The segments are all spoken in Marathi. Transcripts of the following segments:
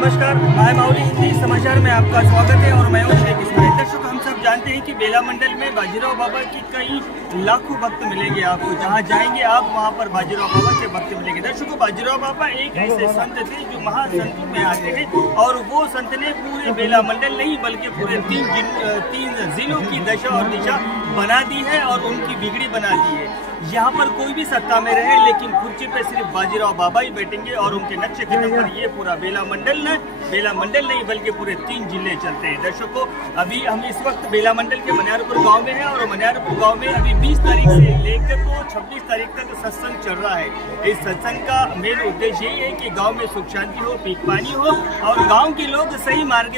नमस्कार, माय माउली हिंदी समाचार में आपका स्वागत है और मैं हूं शेख इस्माइल। दर्शक, हम सब जानते हैं कि बेला मंडल में बाजीराव बाबा की कई लाखों भक्त मिलेंगे आपको। जहां जाएंगे आप वहां पर बाजीराव बाबा के भक्त मिलेंगे। दर्शकों, बाजीराव बाबा एक ऐसे संत थे जो महासंतों में आते हैं और वो संत ने पूरे बेला मंडल नहीं बल्कि पूरे तीन जिलों की दशा और दिशा बना दी है और उनकी बिगड़ी बना दी है। यहाँ पर कोई भी सत्ता में रहे लेकिन कुर्सी पे सिर्फ बाजीराव बाबा ही बैठेंगे और उनके नक्शे कदम पर ये पूरा बेला मंडल नहीं बल्कि पूरे 3 जिले चलते हैं। दर्शकों, अभी हम इस वक्त बेला मंडल के मनियारपुर गांव में हैं और मनियारपुर गांव में अभी 20 तारीख से लेकर तो 26 तारीख तक सत्संग चल रहा है। इस सत्संग का मेन उद्देश्य यही है कि गाँव में सुख शांति हो, पीक पानी हो और गाँव के लोग सही मार्ग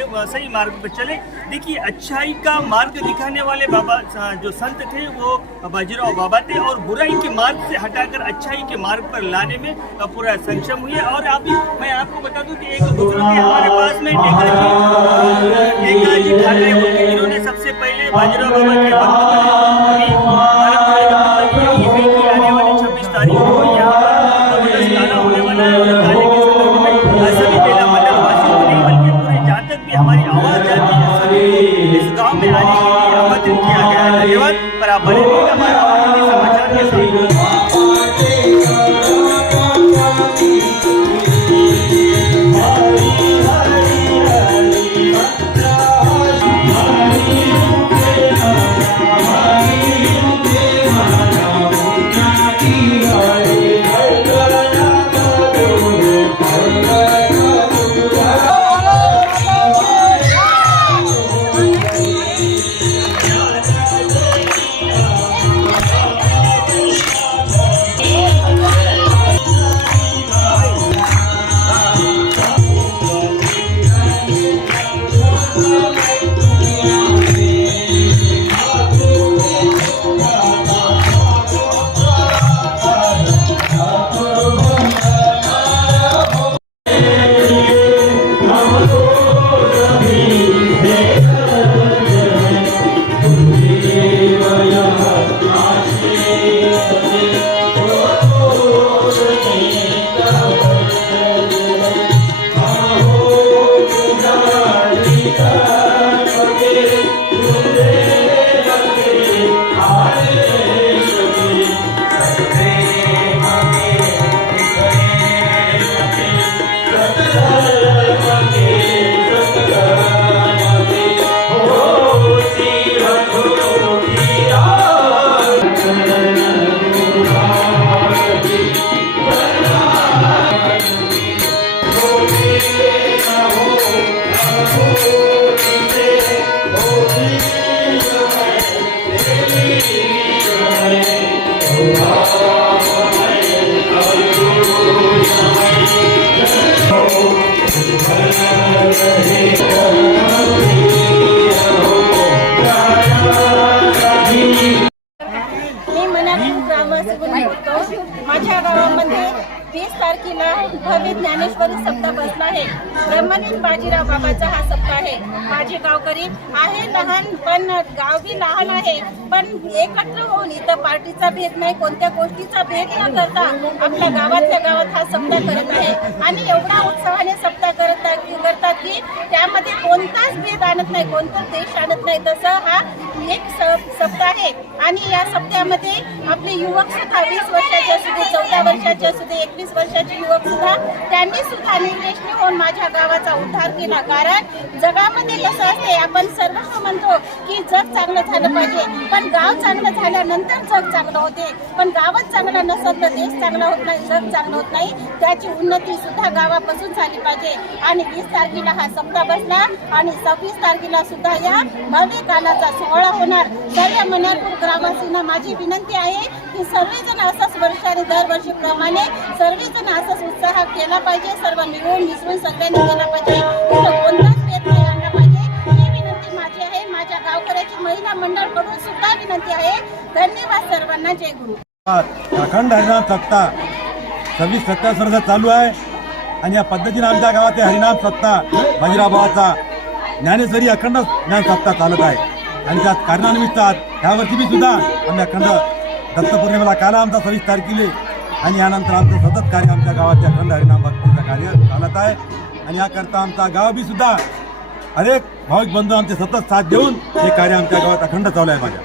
पर चले। देखिए, अच्छाई का मार्ग दिखाने वाले बाबा जो संत थे वो बाजीराव बाबा थे और बुराई के मार्ग से हटाकर अच्छाई के मार्ग पर लाने में पूरा सक्षम हुए। और अभी मैं आपको बता दूं कि एक दूसरों के हमारे पास में टेका जी ठाकरे, इन्होंने सबसे पहले बाजीराव बाबा के भक्त बने। कि आने वाली 26 तारीख को यहाँ पर गाना होने वाला है और गाने के संदर्भ में सभी बेला मंडल वासियों को नहीं बल्कि पूरे जहाँ तक भी हमारी आवाज जाती है सभी इस गाँव में आने के लिए आमंत्रित किया गया है। धन्यवाद। पर आप बने रहिए हमारे समाचार के साथ। माझ्या गावामध्ये 20 तारखेला भव्य ज्ञानेश्वरी सप्ताह बसला आहे। ब्रह्मलीन बाजीराव बाबाचा हा सप्ताह आहे। माझे गावकरी आहे लहान पण गाव बी लहान आहे पण एकत्र होऊन इथं पार्टीचा भेद नाही, कोणत्या गोष्टीचा भेद न करता आपल्या गावातल्या गावात हा सप्ताह करत आहे आणि एवढा उत्साहाने सप्ताह करतात की त्यामध्ये कोणताच भेद आणत नाही, कोणताच देश आणत नाही। तसं हा एक सप्ताह आहे आणि या सप्ताहामध्ये आपले युवक सुद्धा 20 वर्षाचे असू दे, 14 वर्षाचे असू दे, 21 वर्षाचे युवक सुद्धा त्यांनी सुद्धा निर्देशनी होऊन माझ्या गावाचा उद्धार केला। कारण जगामध्ये कसं असते, आपण सर्व म्हणतो की जग चांगलं झालं पाहिजे पण गाव चांगलं झाल्यानंतर जग चांगलं होते, पण गावच चांगला नसत तर देश चांगला होत नाही, जग चांगलं होत नाही। त्याची उन्नती सुद्धा गावापासून झाली पाहिजे आणि 20 तारखेला हा सप्ताह बसला आणि 26 तारखेला सुद्धा या भव्य गानाचा सोहळा होणार। सर्व मनियारपूर ग्रामवासींना माझी विनंती आहे की सर्वजण असंच वर्षाने दरवर्षीप्रमाणे सर्वजण असंच उत्साह केला पाहिजे, सर्व मिळून मिसळून सगळ्यांनी केला पाहिजे, कोणताच भेद नाही आणला पाहिजे ही विनंती माझी आहे। माझ्या गावकऱ्याची महिला मंडळकडून सुद्धा विनंती आहे। धन्यवाद सर्वांना, जय गुरु। अखंड हरिनाम सप्ताह 26 सप्ताह चालू आहे आणि या पद्धतीने आमच्या गावात हरिनाम सप्ताह बाजीराव बाबाचा ज्ञानेश्वरी अखंड ज्ञान सप्ताह चालत आहे आणि त्या कारणानिमित्त यावर्षी मी सुद्धा आम्ही अखंड दत्तपौर्णिमेला काल आमचा 26 तारखेला आणि यानंतर आमचं सतत कार्य आमच्या गावात अखंड हरिनाम भक्तीचं कार्य चालत आहे। आणि याकरता आमचा गाव बी सुद्धा अनेक भाविक बंधू आमचे सतत साथ देऊन हे कार्य आमच्या गावात अखंड चालू आहे माझ्या.